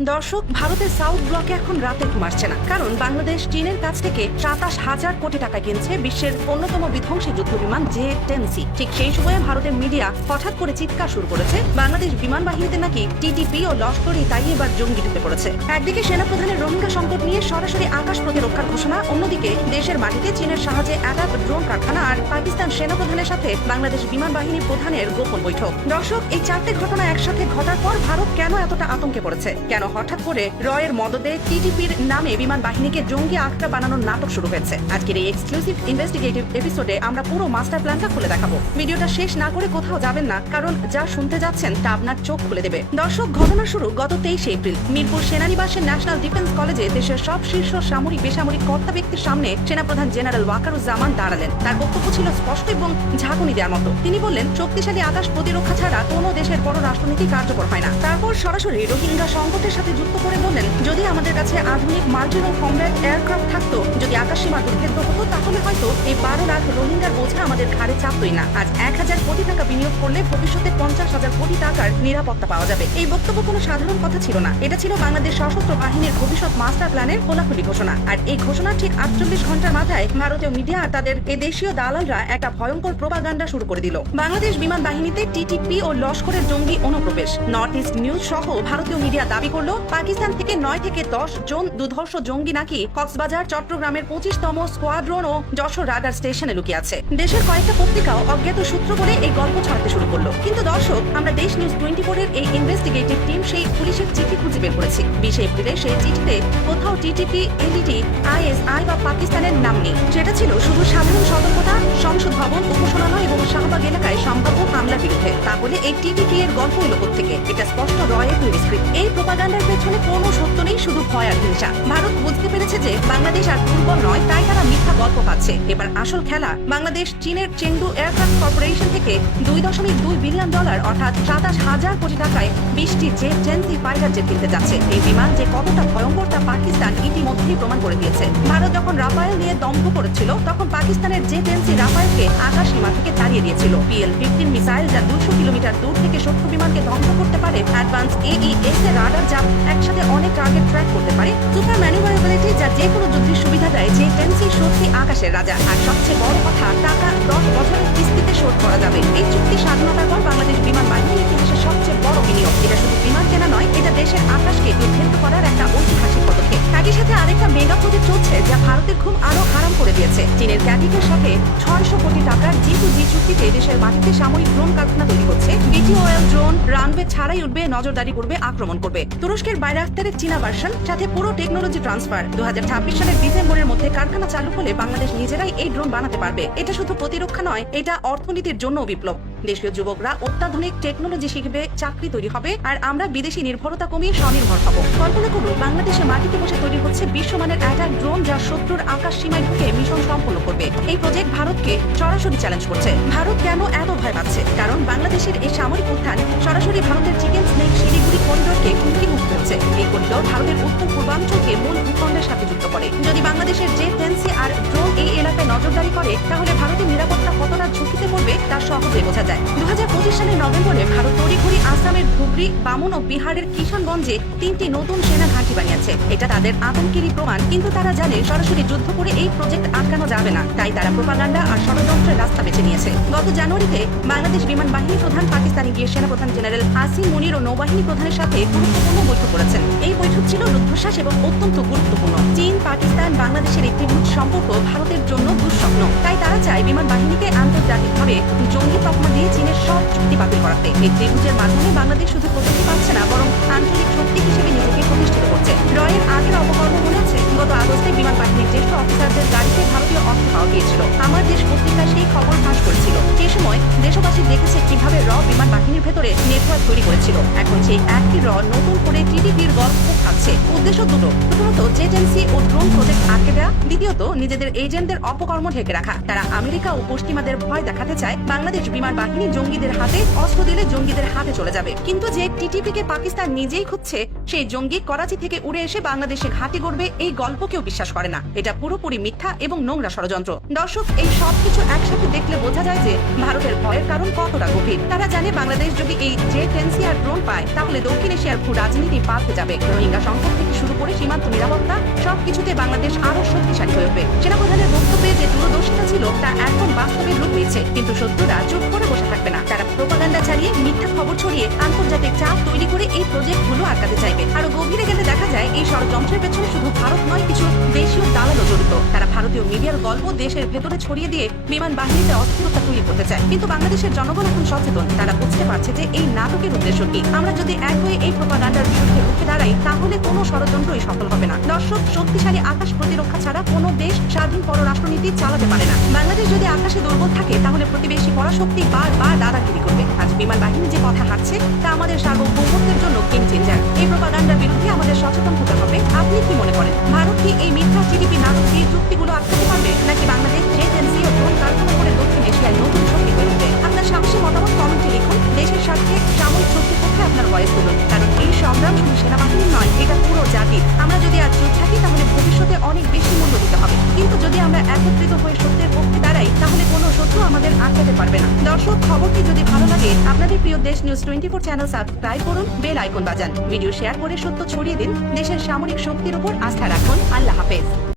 দর্শক, ভারতের সাউথ ব্লকে এখন রাতের ঘুম আসছে না, কারণ বাংলাদেশ চীনের কাছ থেকে ২৭,০০০ কোটি টাকা কিনছে বিশ্বের অন্যতম বিধ্বংসী যুদ্ধ বিমান জে-10সি। ঠিক সেই সময়ে ভারতের মিডিয়া হঠাৎ করে চিৎকার শুরু করেছে বাংলাদেশ বিমান বাহিনীতে নাকি টিটিপি ও লস্কর-ই তাইয়্যেবার জঙ্গি ঢুকে পড়েছে। একদিকে সেনাপ্রধানের রোহিঙ্গা সংকট নিয়ে সরাসরি আকাশ প্রতিরক্ষার ঘোষণা, অন্যদিকে দেশের মাটিতে চীনের সাহায্যে অ্যাডাপ ড্রোন কারখানা আর পাকিস্তান সেনাপ্রধানের সাথে বাংলাদেশ বিমান বাহিনী প্রধানের গোপন বৈঠক। দর্শক, এই চারটে ঘটনা একসাথে ঘটার পর ভারত কেন এতটা আতঙ্কে পড়েছে? কেন হঠাৎ করে রয়ের মদদে টিটিপির নামে বিমান বাহিনীকে জঙ্গি আখড়া বানানোর নাটক শুরু হয়েছে? আজকের এই এক্সক্লুসিভ ইনভেস্টিগেটিভ এপিসোডে আমরা পুরো মাস্টার প্ল্যানটা খুলে দেখাবো। ভিডিওটা শেষ না করে কোথাও যাবেন না, কারণ যা শুনতে যাচ্ছেন তা আপনার চোখ খুলে দেবে। দর্শক, ঘটনা শুরু গত 23 এপ্রিল মিরপুর সেনানিবাসের ন্যাশনাল ডিফেন্স কলেজে দেশের সব শীর্ষ সামরিক বেসামরিক কর্তা ব্যক্তির সামনে সেনাপ্রধান জেনারেল ওয়াকারুজ্জামান দাঁড়ালেন। তার বক্তব্য ছিল স্পষ্ট এবং ঝাঁকুনি দেওয়ার মতো। তিনি বললেন, শক্তিশালী আকাশ প্রতিরক্ষা ছাড়া কোনো দেশের বড় রাষ্ট্রনীতি কার্যকর হয় না। তারপর সরাসরি রোহিঙ্গা সংকটের সাথে যুক্ত করে বললেন, যদি আমাদের কাছে আধুনিক মাল্টিরোল কমব্যাট এয়ারক্রাফট থাকতো, যদি আকাশসীমা দুর্ভেদ্য হতো, তাহলে হয়তো এই 12 লাখ রোহিঙ্গার বোঝা আমাদের ঘাড়ে চাপতই না। আজ 1000 কোটি টাকা বিনিয়োগ করলে ভবিষ্যতে 50,000 কোটি টাকার নিরাপত্তা পাওয়া যাবে। এই বক্তব্য কোনো সাধারণ কথা ছিল না, এটা ছিল বাংলাদেশ সশস্ত্র বাহিনীর ভবিষ্যৎ মাস্টার প্ল্যানের খোলাখুলি ঘোষণা। আর এই ঘোষণার ঠিক 48 ঘন্টার মাথায় ভারতীয় মিডিয়া আর তাদের এই দেশীয় দালালরা একটা ভয়ঙ্কর প্রোপাগান্ডা শুরু করে দিল। বাংলাদেশ বিমান বাহিনীতে টিটিপি ও লস্করের জঙ্গি অনুপ্রবেশ। নর্থ ইস্ট নিউজ সহ ভারতীয় মিডিয়া দাবি করলো, পাকিস্তান থেকে 9 থেকে 10 জন দুর্ধর্ষ জঙ্গি নাকি কক্সবাজার, চট্টগ্রামের 25তম স্কোয়াড্রন ও যশোর রাডার স্টেশনে লুকিয়ে আছে। দেশের কয়েকটা পত্রিকাও অজ্ঞাত সূত্র বলে এই গল্প ছড়াতে শুরু করলো। কিন্তু দর্শক, আমরা দেশ নিউজ 24 এর এই ইনভেস্টিগেটিভ টিম সেই পুলিশের চিঠি খুঁজে বের করেছি। 20 এপ্রিলে সেই চিঠিতে কোথাও টিটিপি, এলইডি, আইএসআই বা পাকিস্তানের নাম নেই। সেটা ছিল শুধু সাধারণ সতর্কতা, সংসদ ভবন, উপাসনালয় এবং শাহবাগ এলাকায় সম্ভাব্য হামলার বিরুদ্ধে। তাহলে এই টিটিপি এর গল্প এলো থেকে? এটা স্পষ্ট রয়ের তৈরি স্ক্রিপ্ট। এই প্রোপাগান্ডার পেছনে কোনো সত্য নেই, শুধু ভয় আর হিংসা। ভারত বুঝতে পেরেছে যে বাংলাদেশ আর দুর্বল নয়, তাই তারা মিথ্যা গল্প পাচ্ছে। এবার আসল খেলা। বাংলাদেশ চীনের চেংদু এয়ারক্রাফট কর্পোরেশন থেকে $2.2 বিলিয়ন অর্থাৎ 27,000 কোটি টাকায় 20টি জে-10সি ফাইটার জেট কিনতে যাচ্ছে। এই বিমান যে কতটা ভয়ঙ্কর তা পাকিস্তান ইতিমধ্যেই প্রমাণ করে দিয়েছে। ভারত যখন রাফায়েল নিয়ে দম্ভ করেছিল, তখন পাকিস্তানের জে-10সি রাফায়েলকে আকাশ সীমা থেকে তাড়িয়ে দিয়েছিল। PL-15 মিসাইল, যা 200 কিলোমিটার দূর থেকে শত্রু বিমানকে ধ্বংস করতে পারে, অ্যাডভান্স AES এর রাডার, যা একসাথে অনেক টার্গেট ট্র্যাক করতে পারে, সুপার ম্যানুভারেবিলিটি, যা যে কোনো যুদ্ধের সুবিধা দেয়। জে-10সি সত্যি আকাশের রাজা। আর সবচেয়ে বড় কথা, টাকা 10 বছরের কিস্তিতে শোধ করা যাবে। এই চুক্তি স্বাধীনতার পর বাংলাদেশ বিমান বাহিনীর ইতিহাসে সবচেয়ে বড় বিনিয়োগ। এটা শুধু বিমান কেনা নয়, এটা দেশের আকাশকে দুর্ভেদ্য করার একটা ঐতিহাসিক পদক্ষেপ। একই সাথে আরেকটা মেগা প্রজেক্ট চলছে, যা ভারতের ঘুম আরো হারাম করে দিয়েছে। চীনের ক্যাডিকের সাথে 600 কোটি টাকার G2G চুক্তিতে দেশের মাটিতে সামরিক ড্রোন কারখানা তৈরি হচ্ছে। BTOL ড্রোন রানওয়ে ছাড়াই উঠবে, নজরদারি করবে, আক্রমণ করবে। তুরস্কের বাইরাক্তারের চীনা ভার্সন, সাথে পুরো টেকনোলজি ট্রান্সফার। 2026 সালের ডিসেম্বরের মধ্যে কারখানা চালু হলে বাংলাদেশ নিজেরাই এই ড্রোন বানাতে পারবে। এটা শুধু প্রতিরক্ষা নয়, এটা অর্থনীতির জন্য বিপ্লব। দেশীয় যুবকরা অত্যাধুনিক টেকনোলজি শিখবে, চাকরি তৈরি হবে, আর আমরা বিদেশি নির্ভরতা কমিয়ে স্বনির্ভর হব। কল্পনা করুন, বাংলাদেশে মাটিতে বসে তৈরি হচ্ছে বিশ্বমানের অ্যাটাক ড্রোন, যা শত্রুর আকাশ সীমায় ঢুকে মিশন সম্পন্ন করবে। এই প্রজেক্ট ভারতকে সরাসরি চ্যালেঞ্জ করছে। ভারত কেন এত ভয় পাচ্ছে? কারণ বাংলাদেশের এই সামরিক উত্থান সরাসরি ভারতের চিকেন স্নেক শিলিগুড়ি করিডোরকে হুমকিমুক্ত হচ্ছে। এই করিডোর ভারতের উত্তর পূর্বাঞ্চলকে মূল ভূখণ্ডের সাথে যুক্ত করে। যদি বাংলাদেশের জে-10সি আর ড্রোন এই এলাকায় নজরদারি করে, তাহলে ভারতের নিরাপত্তা কতটা ঝুঁকিতে পড়বে তা সহজে বোঝা যায়। 2025 সালের নভেম্বরে ভারত তড়িঘড়ি আসামের ধুবড়ি, বামুন ও বিহারের কিষানগঞ্জে 3টি নতুন সেনা ঘাঁটি বানিয়েছে। এটা তাদের আতঙ্কেরই প্রমাণ। কিন্তু তারা জানে সরাসরি যুদ্ধ করে এই প্রজেক্ট আটকানো যাবে না, তাই তারা প্রোপাগান্ডা আর ষড়যন্ত্রের রাস্তা বেছে নিয়েছে। গত জানুয়ারিতে বাংলাদেশ বিমান বাহিনী প্রধান পাকিস্তানে গিয়ে সেনাপ্রধান জেনারেল আসিম মুনির ও নৌবাহিনী প্রধানের সাথে গুরুত্বপূর্ণ বৈঠক করেছেন। এই বৈঠক ছিল রুদ্ধশ্বাস এবং অত্যন্ত গুরুত্বপূর্ণ। চীন, পাকিস্তান, বাংলাদেশের এই ত্রিভুজ সম্পর্ক ভারতের জন্য দুঃস্বপ্ন। তাই তারা চায় বিমান বাহিনীকে আন্তর্জাতিকভাবে জঙ্গি তকমা দিয়ে চীনের সব চুক্তি বাতিল করাতে। এই ত্রিভুজের মাধ্যমে বাংলাদেশ শুধু প্রযুক্তি পাচ্ছে না, বরং আঞ্চলিক শক্তি হিসেবে নিজেকে প্রতিষ্ঠিত করছে। রয়ের আগের অপকর্ম মনে আছে? গত আগস্টে বিমান বাহিনীর জ্যেষ্ঠ অফিসারদের গাড়িতে ভারতীয় অর্থ পাওয়া গিয়েছিল। আমার দেশ পত্রিকায় সেই খবর ফাঁস করেছিল। সেই সময় দেশবাসী দেখেছে কিভাবে বিমান বাহিনীর ভেতরে নেটওয়ার্ক তৈরি করেছিল। এখন সেই একই নতুন করে টিটিপির গল্প খাচ্ছে। উদ্দেশ্য দুটো: প্রথমত জে-10সি ও ড্রোন প্রজেক্ট আটকে দেওয়া, দ্বিতীয়ত নিজেদের এজেন্টদের অপকর্ম ঢেকে রাখা। তারা আমেরিকা ও পশ্চিমাদের ভয় দেখাতে চায় বাংলাদেশ বিমান বাহিনী জঙ্গিদের হাতে অস্ত্র দিলে জঙ্গিদের হাতে চলে যাবে। কিন্তু যে টিটিপিকে পাকিস্তান নিজেই খুঁজছে, সেই জঙ্গি করাচি থেকে উড়ে এসে বাংলাদেশে ঘাঁটি গড়বে, এই গল্প কেউ বিশ্বাস করে না। এটা পুরোপুরি মিথ্যা এবং নোংরা ষড়যন্ত্র। দর্শক, এই সবকিছু একসাথে দেখলে বোঝা যায় যে ভারতের ভয়ের কারণ কতটা গভীর। তারা জানে বাংলাদেশ যদি এই জে-10সি আর ড্রোন পায়, তাহলে দক্ষিণ এশিয়ার ভূ রাজনীতি পাল্টে যাবে। যাবে। রোহিঙ্গা সংকট থেকে শুরু করে সীমান্ত নিরাপত্তা সবকিছুতে বাংলাদেশ আরো শক্তিশালী হয়ে উঠবে। সেনাপ্রধানের বক্তব্যে যে দূরদর্শিতা ছিল তা এখন বাস্তবে রূপ নিচ্ছে, কিন্তু শত্রুরা চুপ করে বসে থাকবে না। তারা প্রোপাগান্ডা চালিয়ে মিথ্যা খবর ছড়িয়ে আন্তর্জাতিক চাপ তৈরি করে এই প্রজেক্টগুলো আটকাতে চাইবে। আরো গভীরে গেলে দেখা যায় এই ষড়যন্ত্রের পেছনে শুধু ভারত নয়, কিছু দেশীয় দালালও জড়িত। তারা ভারতীয় মিডিয়ার গল্প দেশের ভেতরে ছড়িয়ে দিয়ে বিমান বাহিনীতে অস্থিরতা তৈরি করতে চায়। কিন্তু বাংলাদেশের জনগণ এখন সচেতন, তারা বুঝতে পারছে যে এই নাটকের উদ্দেশ্য কি। আমরা যদি এক হয়ে এই প্রোপাগান্ডার বিরুদ্ধে রুখে দাঁড়াই, তাহলে কোনো ষড়যন্ত্রই সফল হবে না। দর্শক, শক্তিশালী আকাশ প্রতিরক্ষা ছাড়া কোনো দেশ স্বাধীন পররাষ্ট্রনীতি চালাতে পারে না। বাংলাদেশ যদি আকাশে দুর্বল থাকে, তাহলে প্রতিবেশী পরাশক্তি বারবার দাদাগিরি করবে। আজ বিমান বাহিনী যে পথে হাঁটছে, তা আমাদের সার্বভৌমত্বের জন্য গেম চেঞ্জার। এই প্রোপাগান্ডার বিরুদ্ধে আমাদের সচেতন হতে হবে। আপনি কি মনে করেন, ভারত কি এই মিথ্যা জিডিপি নাটক দিয়ে চুক্তিগুলো আটকাতে পারবে, নাকি বাংলাদেশ জেট এজেন্সি ও ড্রোন কারখানা করে দক্ষিণ এশিয়ায় নতুন শক্তি হয়ে উঠবে? আপনার সাহসী মতামত কমেন্টে লিখুন। দেশের স্বার্থে সামরিক শক্তির পক্ষে আপনার ভয়েস তুলুন, কারণ এই সংগ্রাম শুধু সেনাবাহিনীর নয়, এটা পুরো জাতির। আমরা যদি আজ চুপ থাকি, তাহলে ভবিষ্যতে অনেক বেশি মূল্য দিতে হবে। কিন্তু যদি আমরা একত্রিত হয়ে সত্যের পক্ষে দাঁড়াই, তাহলে কোনো শত্রু আমাদের আটকাতে পারবে না। দর্শক, খবরটি যদি ভালো লাগে, আপনাদের প্রিয় দেশ নিউজ 24 চ্যানেল সাবস্ক্রাইব করুন, বেল আইকন বাজান, ভিডিও শেয়ার করে সত্য ছড়িয়ে দিন। দেশের সামরিক শক্তির উপর আস্থা রাখুন। আল্লাহ হাফেজ।